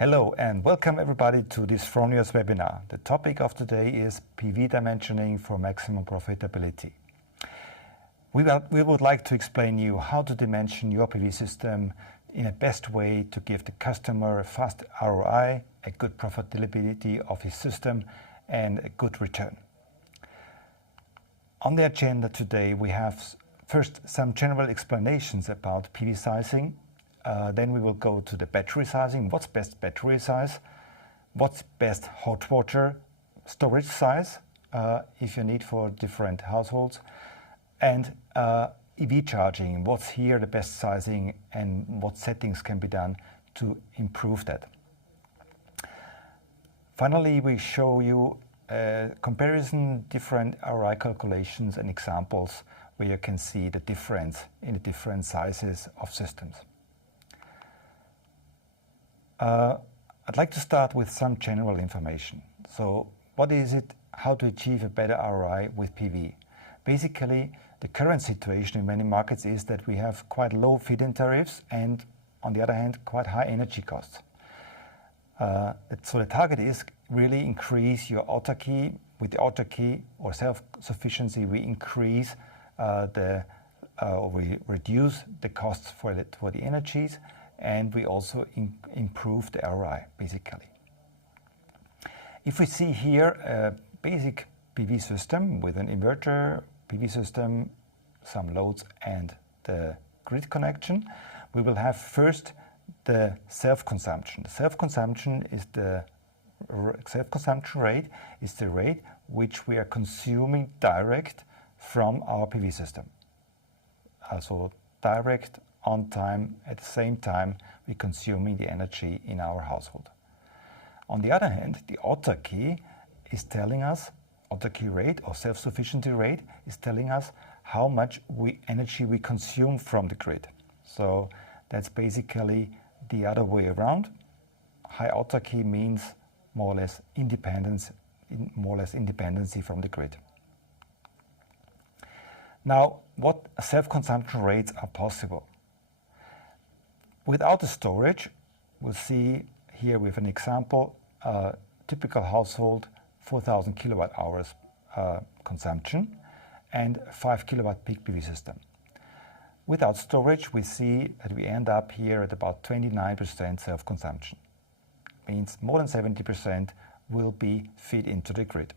Hello and welcome everybody to this Fronius webinar. The topic of today is PV dimensioning for maximum profitability. We would like to explain you how to dimension your PV system in a best way to give the customer a fast ROI, a good profitability of his system and a good return. On the agenda today we have first some general explanations about PV sizing. Then we will go to the battery sizing. What's best battery size? What's best hot water storage size if you need for different households? And EV charging. What's here the best sizing and what settings can be done to improve that? Finally, we show you comparison different ROI calculations and examples where you can see the difference in the different sizes of systems. I'd like to start with some general information. So what is it, how to achieve a better ROI with PV? Basically, the current situation in many markets is that we have quite low feed-in tariffs and, on the other hand, quite high energy costs. So the target is really increase your autarky. With the autarky or self-sufficiency, we increase we reduce the costs for the energies, and we also improve the ROI, basically. If we see here a basic PV system with an inverter, PV system, some loads and the grid connection, we will have first the self-consumption. The self-consumption rate is the rate which we are consuming direct from our PV system. So direct on time, at the same time we're consuming the energy in our household. On the other hand, the autarky is telling us, autarky rate or self-sufficiency rate is telling us how much energy we consume from the grid. So that's basically the other way around. High autarky means more or less independence, independency from the grid. Now, what self-consumption rates are possible? Without the storage, we'll see here with an example, typical household, 4,000 kilowatt hours consumption and 5 kilowatt peak PV system. Without storage, we see that we end up here at about 29% self-consumption. Means more than 70% will be fed into the grid.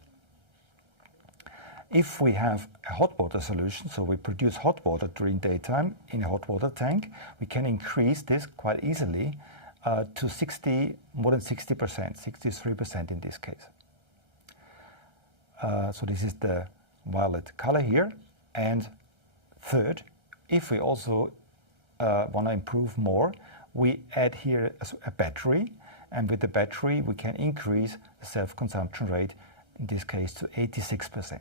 If we have a hot water solution, so we produce hot water during daytime in a hot water tank, we can increase this quite easily to more than 60%, 63% in this case. So this is the violet color here. And third, if we also want to improve more, we add here a battery, and with the battery we can increase the self-consumption rate, in this case to 86%.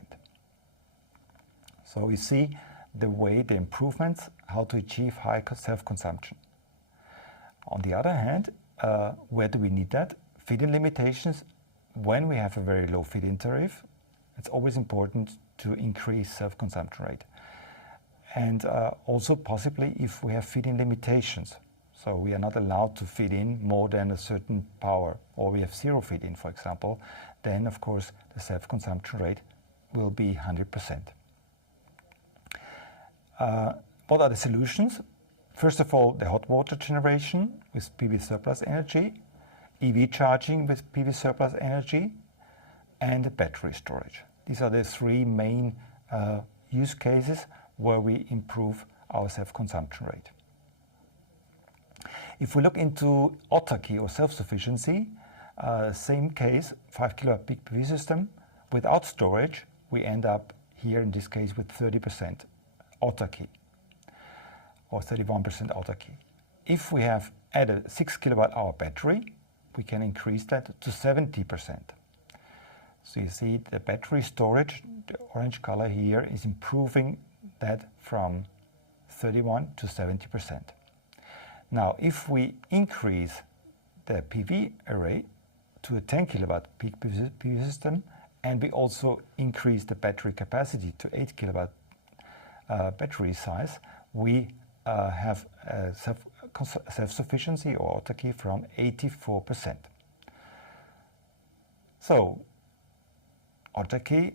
So we see the improvements, how to achieve high self-consumption. On the other hand, where do we need that? Feed-in limitations. When we have a very low feed-in tariff, it's always important to increase self-consumption rate. And also possibly if we have feed-in limitations. So we are not allowed to feed in more than a certain power, or we have zero feed-in, for example, then of course the self-consumption rate will be 100%. What are the solutions? First of all, the hot water generation with PV surplus energy, EV charging with PV surplus energy, and battery storage. These are the three main use cases where we improve our self-consumption rate. If we look into autarky or self-sufficiency, same case, 5 kilowatt peak PV system. Without storage, we end up here in this case with 30% autarky or 31% autarky. If we have added 6 kilowatt hour battery, we can increase that to 70%. So you see the battery storage, the orange color here, is improving that from 31 to 70%. Now, if we increase the PV array to a 10 kilowatt peak PV system, and we also increase the battery capacity to 8 kilowatt battery size, we have a self-sufficiency or autarky from 84%. So autarky,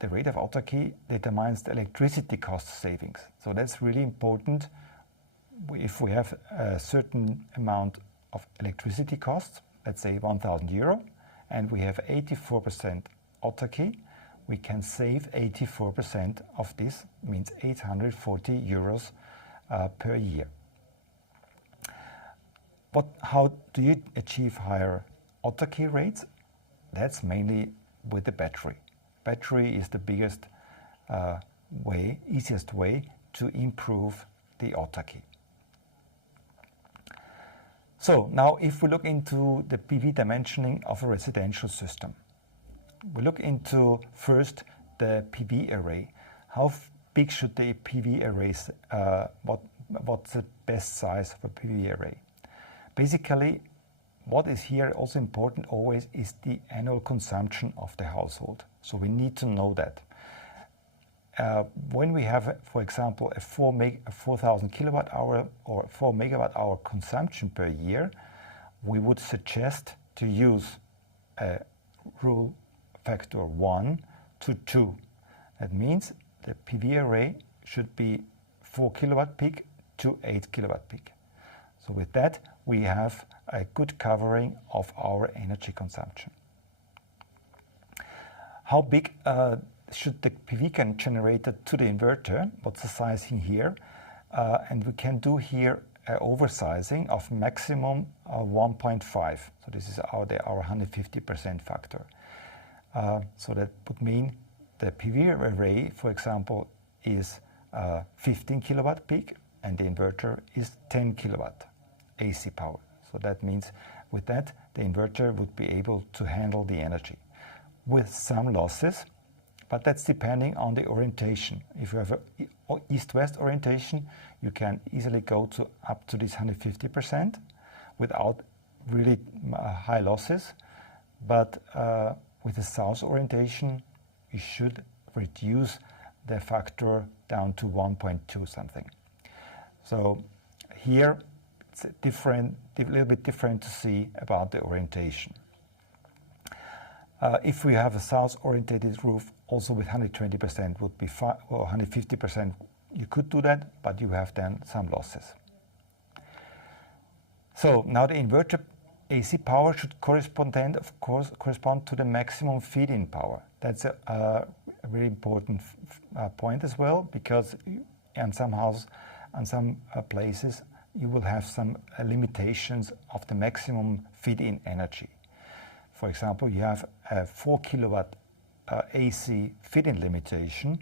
the rate of autarky determines the electricity cost savings. So that's really important. If we have a certain amount of electricity costs, let's say 1,000 euro, and we have 84% autarky, we can save 84% of this, means 840 euros per year. How do you achieve higher autarky rates? That's mainly with the battery. Battery is the biggest easiest way to improve the autarky. So now if we look into the PV dimensioning of a residential system, we look into first the PV array. How big should the PV arrays, what's the best size of a PV array? Basically, what is here also important always is the annual consumption of the household. So we need to know that. When we have, for example, a 4,000 kilowatt hour or 4 megawatt hour consumption per year, we would suggest to use a rule factor 1 to 2. That means the PV array should be 4 kilowatt peak to 8 kilowatt peak. So with that, we have a good covering of our energy consumption. How big should the PV can generated to the inverter? What's the size in here? And we can do here an oversizing of maximum 1.5. So this is our 150% factor. So that would mean the PV array, for example, is 15 kilowatt peak and the inverter is 10 kilowatt AC power. So that means with that, the inverter would be able to handle the energy with some losses, but that's depending on the orientation. If you have an east-west orientation, you can easily go to up to this 150% without really high losses. But with the south orientation, you should reduce the factor down to 1.2 something. So here it's a little bit different to see about the orientation. If we have a south-orientated roof, also with 120% would be fine, or 150%, you could do that, but you have then some losses. So now the inverter AC power should correspond to the maximum feed-in power. That's a really important point as well, because in some places you will have some limitations of the maximum feed-in energy. For example, you have a 4 kilowatt AC feed-in limitation.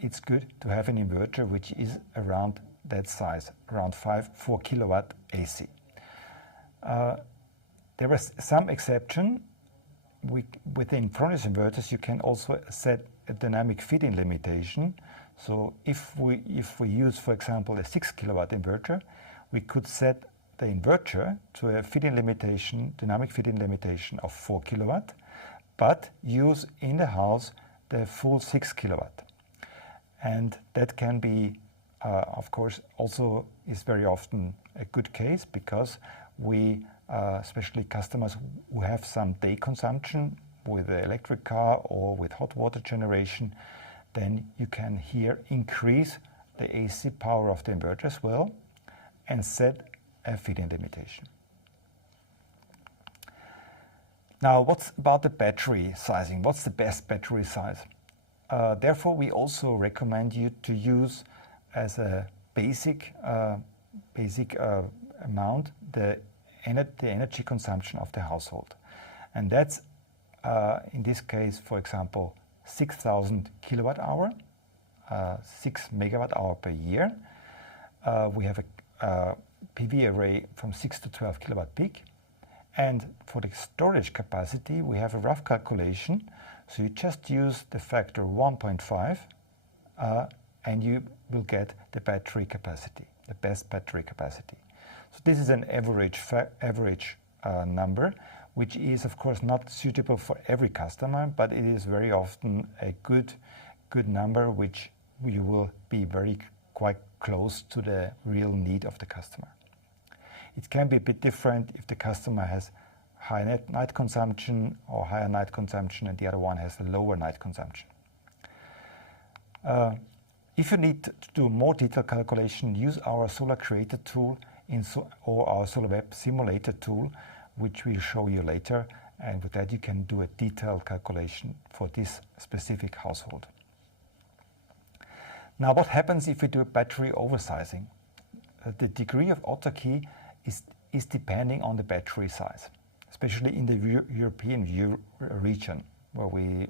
It's good to have an inverter which is around that size, around 4 kilowatt AC. There is some exception. Within Fronius inverters, you can also set a dynamic feed-in limitation. So if we use, for example, a 6 kilowatt inverter, we could set the inverter to a feed-in limitation, dynamic feed-in limitation of 4 kilowatt, but use in the house the full 6 kilowatt. And that can be, of course, also is very often a good case, because we, especially customers who have some day consumption with the electric car or with hot water generation, then you can here increase the AC power of the inverter as well and set a feed-in limitation. Now, what's about the battery sizing? What's the best battery size? Therefore, we also recommend you to use as a basic amount the energy consumption of the household. And that's, in this case, for example, 6,000 kilowatt hour, 6 megawatt hour per year. We have a PV array from 6 to 12 kilowatt peak. And for the storage capacity, we have a rough calculation. So you just use the factor 1.5 and you will get the battery capacity, the best battery capacity. So this is an average number, which is of course not suitable for every customer, but it is very often a good number which you will be quite close to the real need of the customer. It can be a bit different if the customer has high night consumption or higher night consumption and the other one has a lower night consumption. If you need to do more detailed calculation, use our Solar.creator tool or our Solar.web simulator tool, which we'll show you later. And with that, you can do a detailed calculation for this specific household. Now, what happens if we do a battery oversizing? The degree of autarky is depending on the battery size, especially in the European region, where we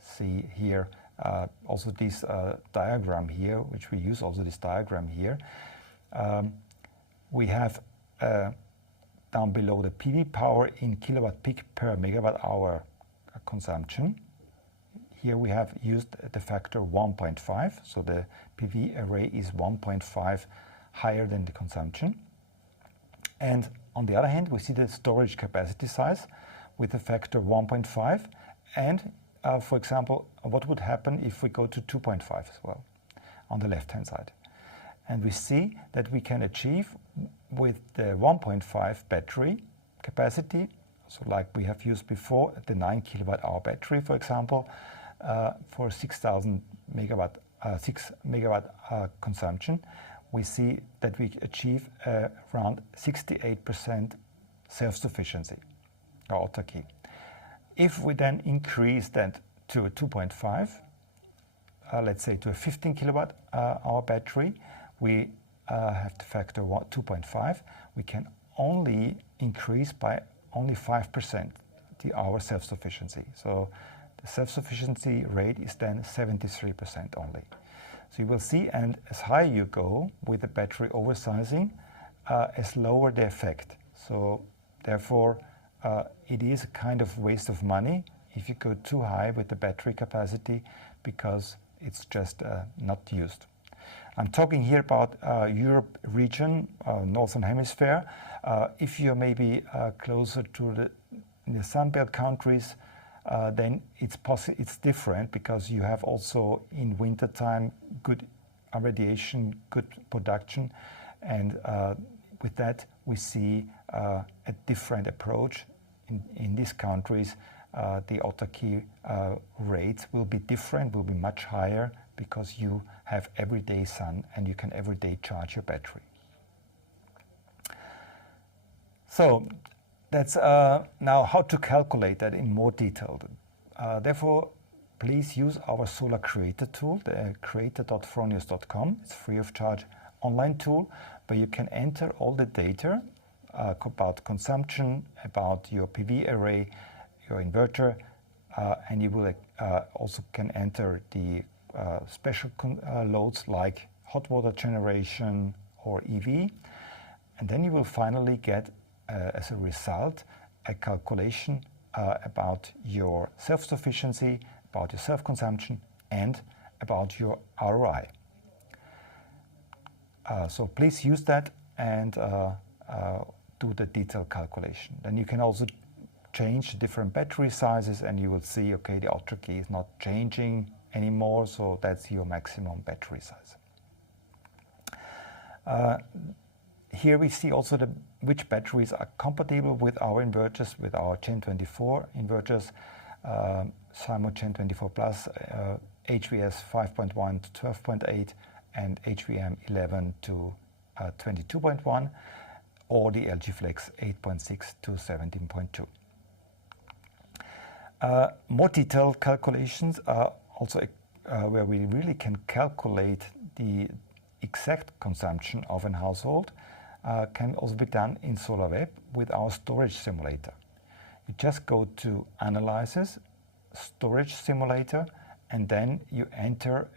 see here also this diagram here, which we use also this diagram here. We have down below the PV power in kilowatt peak per megawatt hour consumption. Here we have used the factor 1.5, so the PV array is 1.5 higher than the consumption. And on the other hand, we see the storage capacity size with a factor 1.5. And for example, what would happen if we go to 2.5 as well on the left-hand side? And we see that we can achieve with the 1.5 battery capacity, so like we have used before, the 9 kilowatt hour battery, for example, for 6,000 megawatt, 6 megawatt consumption, we see that we achieve around 68% self-sufficiency or autarky. If we then increase that to a 2.5, let's say to a 15 kilowatt hour battery, we have the factor 2.5. We can only increase by only 5% our self-sufficiency. So the self-sufficiency rate is then 73% only. So you will see, and as high you go with the battery oversizing, as lower the effect. So therefore, it is a kind of waste of money if you go too high with the battery capacity, because it's just not used. I'm talking here about Europe region, Northern Hemisphere. If you're maybe closer to the Sunbelt countries, then it's different, because you have also in wintertime good irradiation, good production, and with that we see a different approach. In these countries, the autarky rates will be different, will be much higher, because you have everyday sun and you can everyday charge your battery. So that's now how to calculate that in more detail. Therefore, please use our Solar.creator tool, the creator.fronius.com. It's free of charge online tool, where you can enter all the data about consumption, about your PV array, your inverter, and you will also can enter the special loads like hot water generation or EV. And then you will finally get, as a result, a calculation about your self-sufficiency, about your self-consumption, and about your ROI. So please use that and do the detailed calculation. Then you can also change different battery sizes, and you will see, okay, the autarky is not changing anymore, so that's your maximum battery size. Here we see also which batteries are compatible with our inverters, with our Gen 24 inverters, Simon Gen 24 Plus, HVS 5.1 to 12.8, and HVM 11 to 22.1, or the LG Flex 8.6 to 17.2. More detailed calculations are also where we really can calculate the exact consumption of a household, can also be done in Solar.web with our storage simulator. You just go to Analysis, Storage Simulator, and then you enter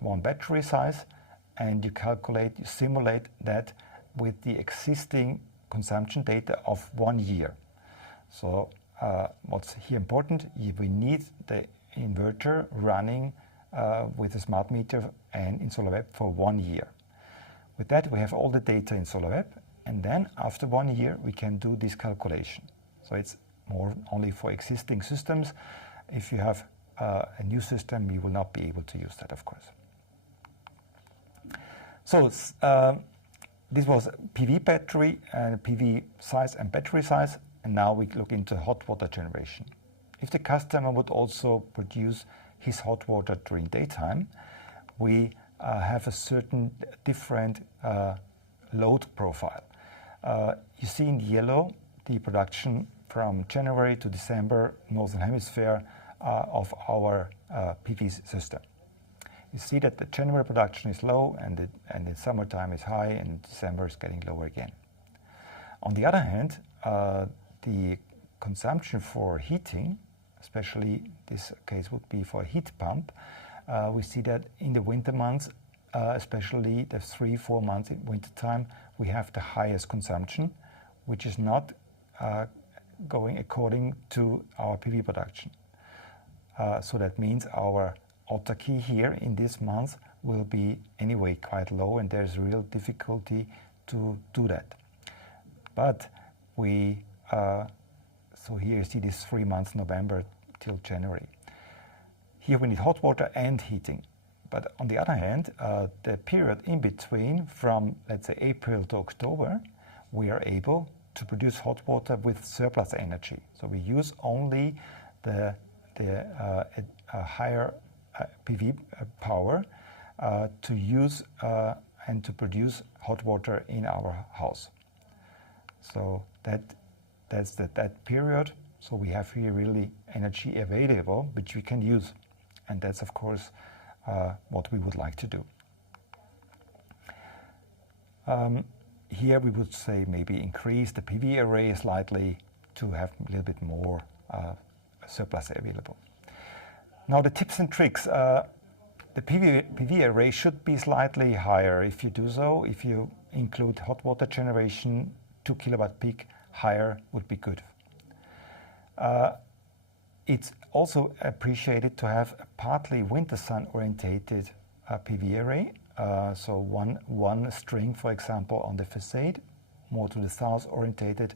one battery size, and you simulate that with the existing consumption data of 1 year. So what's here important, we need the inverter running with a smart meter and in Solar.web for 1 year. With that, we have all the data in Solar.web, and then after 1 year, we can do this calculation. So it's more only for existing systems. If you have a new system, you will not be able to use that, of course. So this was PV battery and PV size and battery size, and now we look into hot water generation. If the customer would also produce his hot water during daytime, we have a certain different load profile. You see in yellow the production from January to December, Northern Hemisphere, of our PV system. You see that the January production is low and the summertime is high and December is getting lower again. On the other hand, the consumption for heating, especially this case would be for a heat pump, we see that in the winter months, especially the 3-4 months in winter time, we have the highest consumption, which is not going according to our PV production. So that means our autarky here in this month will be anyway quite low, and there's real difficulty to do that. But we, so here you see this 3 months, November till January. Here we need hot water and heating. But on the other hand, the period in between from, let's say, April to October, we are able to produce hot water with surplus energy. So we use only the higher PV power to use and to produce hot water in our house. So that's that period. So we have here really energy available, which we can use. And that's, of course, what we would like to do. Here we would say maybe increase the PV array slightly to have a little bit more surplus available. Now the tips and tricks. The PV array should be slightly higher. If you do so, if you include hot water generation, 2 kilowatt peak higher would be good. It's also appreciated to have a partly winter sun orientated PV array. So one string, for example, on the facade, more to the south orientated,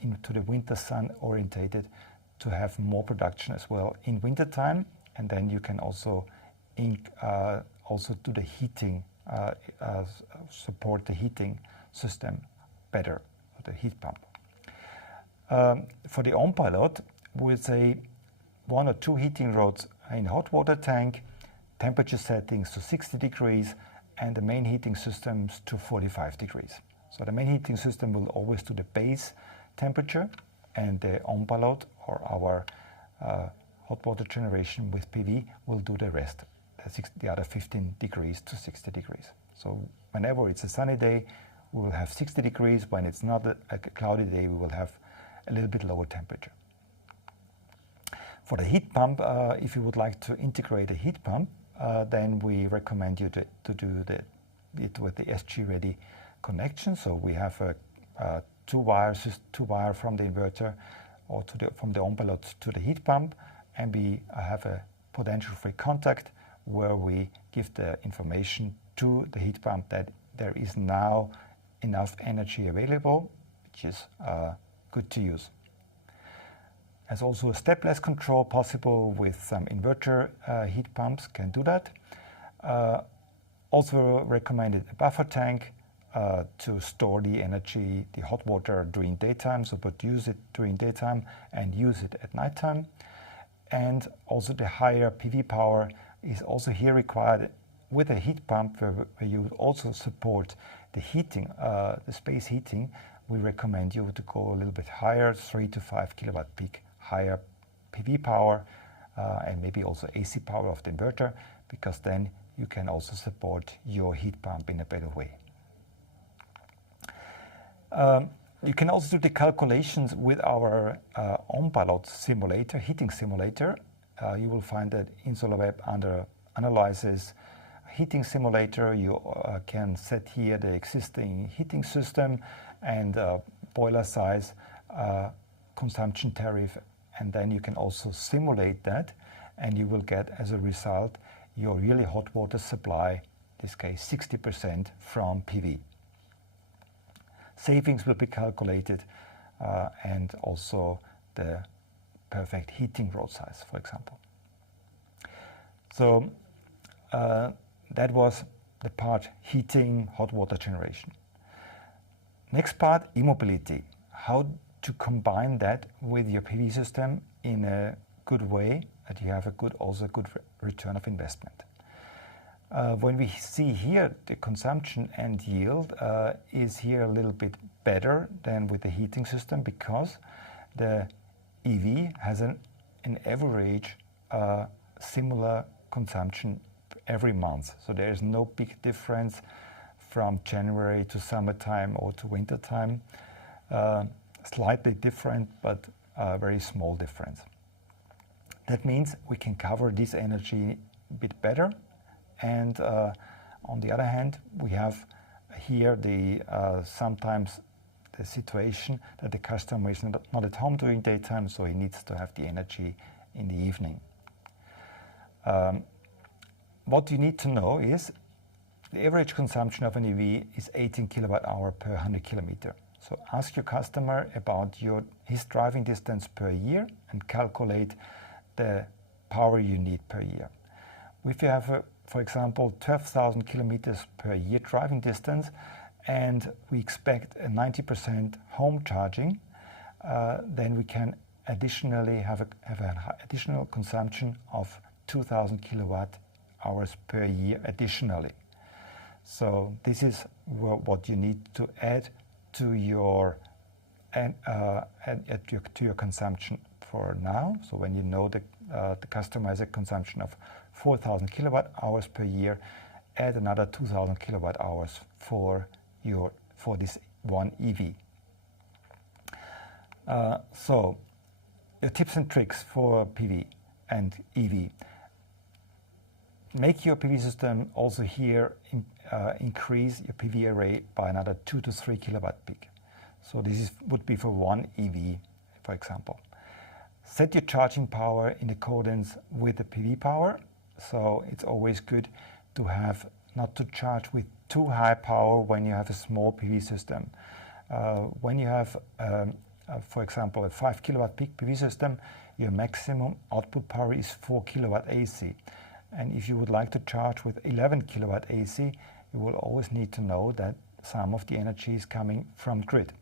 into the winter sun orientated, to have more production as well in winter time. And then you can also do the heating, support the heating system better, the heat pump. For the on-pilot, we'll say 1 or 2 heating rods in hot water tank, temperature settings to 60 degrees, and the main heating systems to 45 degrees. So the main heating system will always do the base temperature, and the on-pilot or our hot water generation with PV will do the rest, the other 15 degrees to 60 degrees. So whenever it's a sunny day, we will have 60 degrees. When it's not a cloudy day, we will have a little bit lower temperature. For the heat pump, if you would like to integrate a heat pump, then we recommend you to do it with the SG-ready connection. So we have a two wire from the inverter or from the on-pilot to the heat pump, and we have a potential-free contact where we give the information to the heat pump that there is now enough energy available, which is good to use. There's also a stepless control possible with some inverter heat pumps can do that. Also recommended a buffer tank to store the energy, the hot water during daytime, so produce it during daytime and use it at nighttime. And also the higher PV power is also here required with a heat pump where you would also support the heating, the space heating. We recommend you to go a little bit higher, 3 to 5 kilowatt peak higher PV power, and maybe also AC power of the inverter, because then you can also support your heat pump in a better way. You can also do the calculations with our on-pilot simulator, heating simulator. You will find that in Solar.web under Analysis, Heating Simulator. You can set here the existing heating system and boiler size, consumption tariff, and then you can also simulate that, and you will get as a result your really hot water supply, in this case 60% from PV. Savings will be calculated, and also the perfect heating rod size, for example. So that was the part heating, hot water generation. Next part, e-mobility. How to combine that with your PV system in a good way that you have a good return of investment. When we see here the consumption and yield is here a little bit better than with the heating system, because the EV has an average similar consumption every month. So there is no big difference from January to summertime or to wintertime. Slightly different, but a very small difference. That means we can cover this energy a bit better. And on the other hand, we have here sometimes the situation that the customer is not at home during daytime, so he needs to have the energy in the evening. What you need to know is the average consumption of an EV is 18 kilowatt hour per 100 kilometer. So ask your customer about his driving distance per year and calculate the power you need per year. If you have, for example, 12,000 kilometers per year driving distance, and we expect a 90% home charging, then we can additionally have an additional consumption of 2,000 kilowatt hours per year additionally. So this is what you need to add to your consumption for now. So when you know the customer has a consumption of 4,000 kilowatt hours per year, add another 2,000 kilowatt hours for this one EV. So your tips and tricks for PV and EV. Make your PV system also here increase your PV array by another 2 to 3 kilowatt peak. So this would be for one EV, for example. Set your charging power in accordance with the PV power. So it's always good to have not to charge with too high power when you have a small PV system. When you have, for example, a 5 kilowatt peak PV system, your maximum output power is 4 kilowatt AC. And if you would like to charge with 11 kilowatt AC, you will always need to know that some of the energy is coming from grid.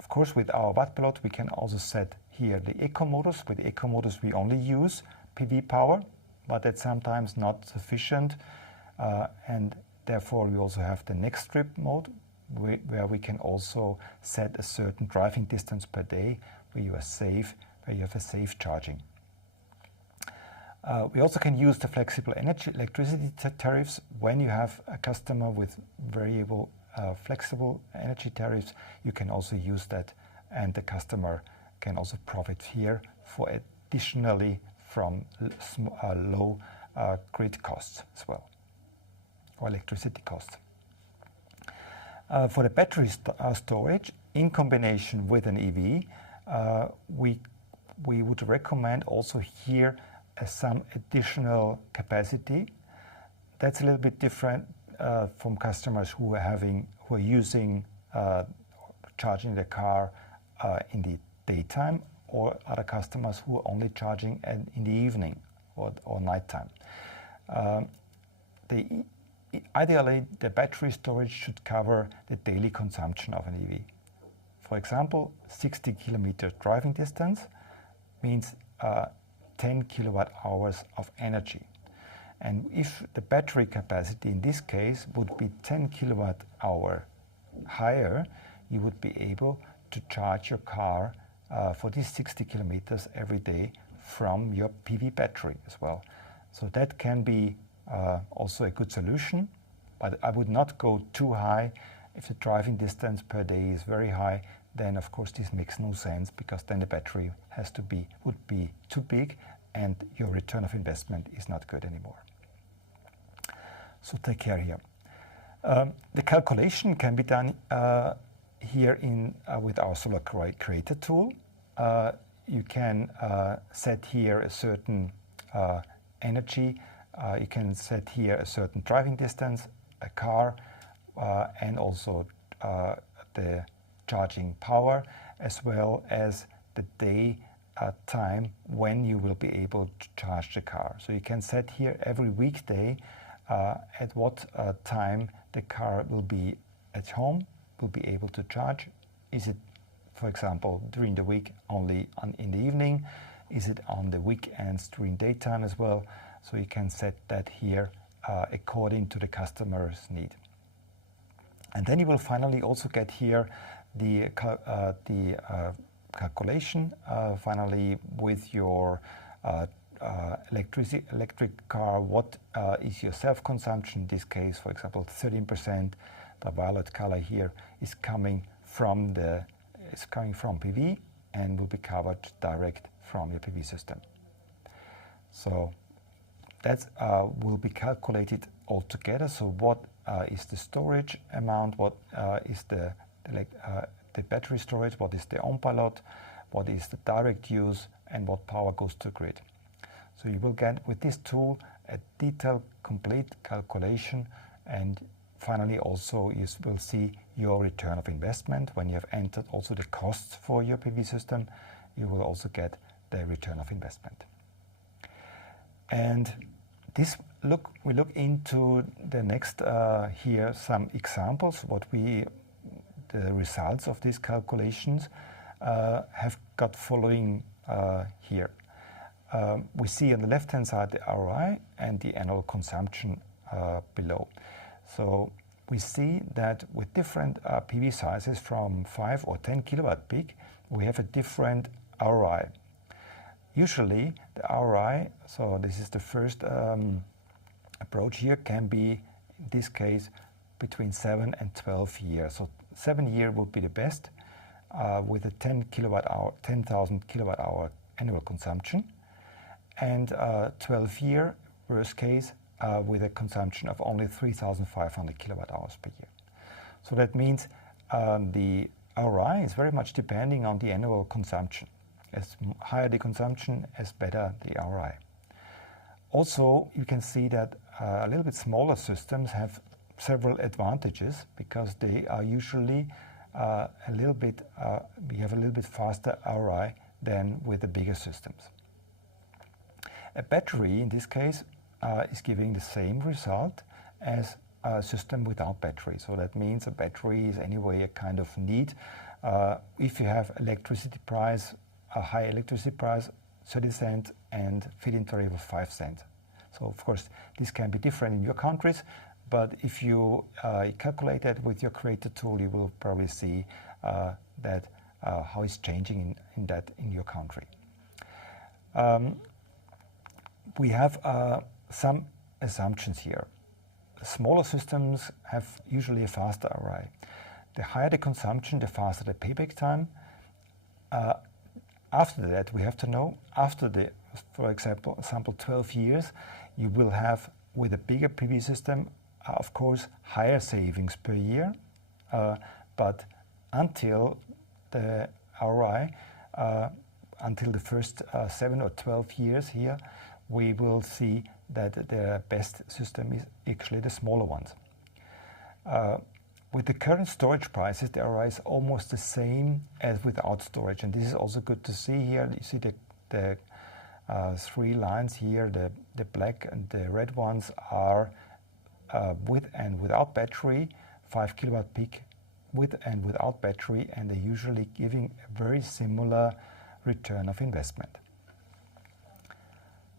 Of course, with our watt plot, we can also set here the eco modus. With the eco modus, we only use PV power, but that's sometimes not sufficient. And therefore, we also have the next strip mode, where we can also set a certain driving distance per day, where you have a safe charging. We also can use the flexible electricity tariffs when you have a customer with variable flexible energy tariffs. You can also use that, and the customer can also profit here for additionally from low grid costs as well, or electricity costs. For the battery storage, in combination with an EV, we would recommend also here some additional capacity. That's a little bit different from customers who are using charging their car in the daytime, or other customers who are only charging in the evening or nighttime. Ideally, the battery storage should cover the daily consumption of an EV. For example, 60 kilometer driving distance means 10 kilowatt hours of energy. And if the battery capacity in this case would be 10 kilowatt hour higher, you would be able to charge your car for these 60 kilometers every day from your PV battery as well. So that can be also a good solution, but I would not go too high. If the driving distance per day is very high, then of course this makes no sense, because then the battery would be too big and your return of investment is not good anymore. So take care here. The calculation can be done here with our Solar.creator tool. You can set here a certain energy. You can set here a certain driving distance, a car, and also the charging power, as well as the day time when you will be able to charge the car. So you can set here every weekday at what time the car will be at home, will be able to charge. Is it, for example, during the week only in the evening? Is it on the weekends during daytime as well? So you can set that here according to the customer's need. And then you will finally also get here the calculation finally with your electric car. What is your self-consumption? In this case, for example, 13%. The violet color here is coming from PV and will be covered direct from your PV system. So that will be calculated all together. So what is the storage amount? What is the battery storage? What is the on-pilot? What is the direct use? And what power goes to grid? So you will get with this tool a detailed, complete calculation, and finally also you will see your return of investment. When you have entered also the costs for your PV system, you will also get the return of investment. And we look into the next here some examples the results of these calculations have got following here. We see on the left hand side the ROI and the annual consumption below. So we see that with different PV sizes from 5 or 10 kilowatt peak, we have a different ROI. Usually the ROI, so this is the first approach here, can be in this case between 7 and 12 years. So 7 years would be the best with a 10,000 kilowatt hour annual consumption, and 12 year worst case with a consumption of only 3,500 kilowatt hours per year. So that means the ROI is very much depending on the annual consumption. As higher the consumption, as better the ROI. Also, you can see that a little bit smaller systems have several advantages because they are usually we have a little bit faster ROI than with the bigger systems. A battery, in this case, is giving the same result as a system without battery. So that means a battery is anyway a kind of need. If you have electricity price, a high electricity price, 30 cents, and feed-in tariff of 5 cents. So of course, this can be different in your countries, but if you calculate that with your Creator tool, you will probably see that how it's changing in your country. We have some assumptions here. Smaller systems have usually a faster ROI. The higher the consumption, the faster the payback time. After that, we have to know, for example, 12 years, you will have, with a bigger PV system, of course, higher savings per year. But until the ROI, until the first 7 or 12 years here, we will see that the best system is actually the smaller ones. With the current storage prices, the ROI is almost the same as without storage, and this is also good to see here. You see the 3 lines here, the black and the red ones are with and without battery, 5 kilowatt peak with and without battery, and they're usually giving a very similar return of investment.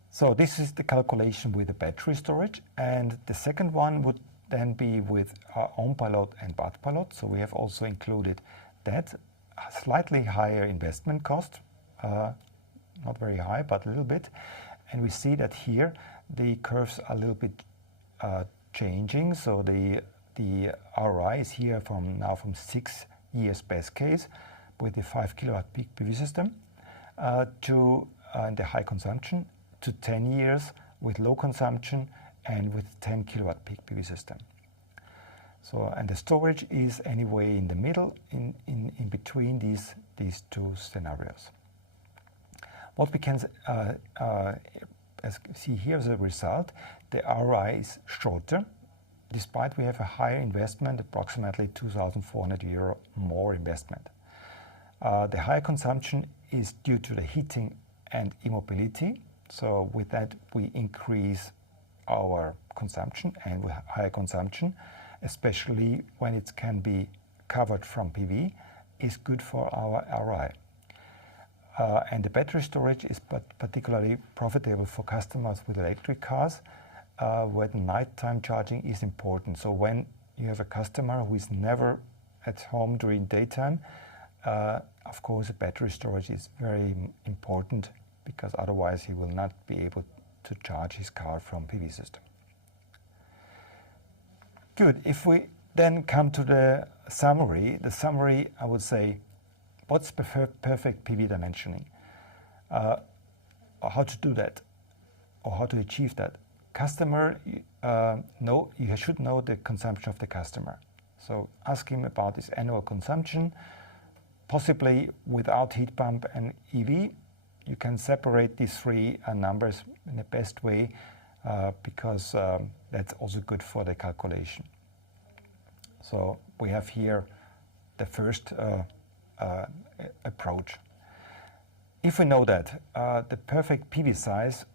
So this is the calculation with the battery storage, and the second one would then be with on-pilot and butt-pilot. So we have also included that slightly higher investment cost, not very high, but a little bit. And we see that here the curves are a little bit changing. So the ROI is here from 6 years best case with the 5 kilowatt peak PV system to the high consumption, to 10 years with low consumption and with 10 kilowatt peak PV system. So, and the storage is anyway in the middle, in between these two scenarios. What we can see here as a result, the ROI is shorter, despite we have a higher investment, approximately 2,400 euro more investment. The higher consumption is due to the heating and e-mobility. So with that, we increase our consumption, and with higher consumption, especially when it can be covered from PV, is good for our ROI. And the battery storage is particularly profitable for customers with electric cars, where the nighttime charging is important. So when you have a customer who is never at home during daytime, of course, battery storage is very important, because otherwise he will not be able to charge his car from PV system. Good. If we then come to the summary, I would say, what's perfect PV dimensioning? How to do that, or how to achieve that? Customer, you should know the consumption of the customer. So ask him about his annual consumption, possibly without heat pump and EV. You can separate these three numbers in the best way, because that's also good for the calculation. So we have here the first approach. If we know that the perfect PV size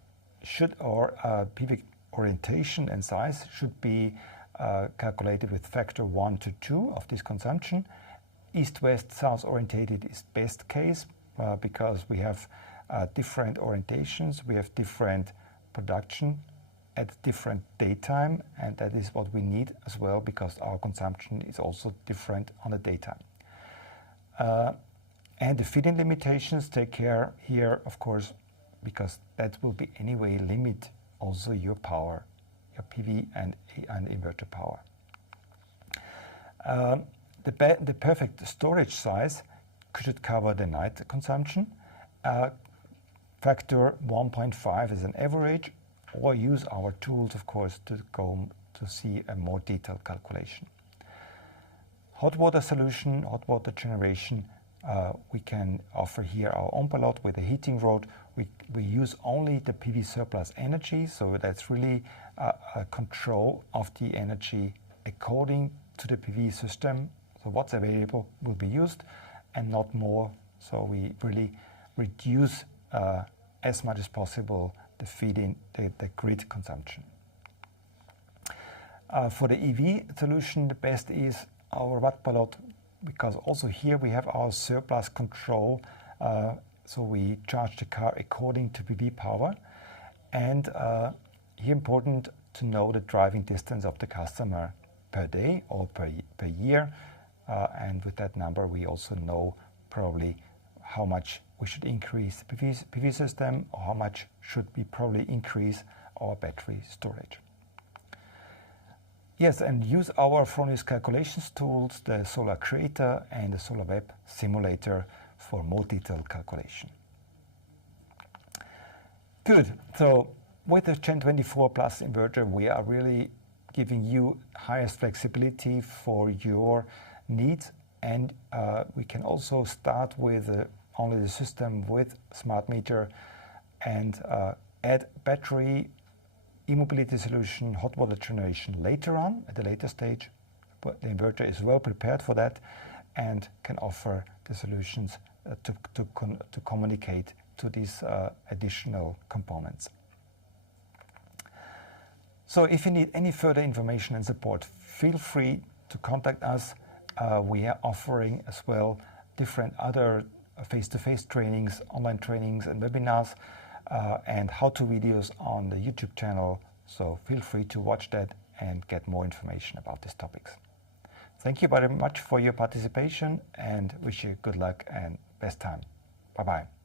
should, or PV orientation and size should be calculated with factor 1 to 2 of this consumption. East-west south orientated is best case, because we have different orientations, we have different production at different daytime, and that is what we need as well, because our consumption is also different on the daytime. And the feed-in limitations take care here, of course, because that will be anyway limit also your power, your PV and inverter power. The perfect storage size should cover the night consumption. Factor 1.5 is an average, or use our tools, of course, to go to see a more detailed calculation. Hot water solution, hot water generation, we can offer here our own pilot with a heating rod. We use only the PV surplus energy, so that's really a control of the energy according to the PV system. So what's available will be used and not more. So we really reduce as much as possible the feed-in, the grid consumption. For the EV solution, the best is our watt pilot, because also here we have our surplus control. So we charge the car according to PV power. And here important to know the driving distance of the customer per day or per year. And with that number, we also know probably how much we should increase the PV system, or how much should we probably increase our battery storage. Yes, and use our Fronius calculations tools, the Solar.creator and the Solar.web simulator for more detailed calculation. Good. So with the Gen 24 Plus inverter, we are really giving you highest flexibility for your needs, and we can also start with only the system with smart meter, and add battery, e-mobility solution, hot water generation later on at a later stage. But the inverter is well prepared for that and can offer the solutions to communicate to these additional components. So if you need any further information and support, feel free to contact us. We are offering as well different other face-to-face trainings, online trainings and webinars, and how-to videos on the YouTube channel. So feel free to watch that and get more information about these topics. Thank you very much for your participation, and wish you good luck and best time. Bye-bye.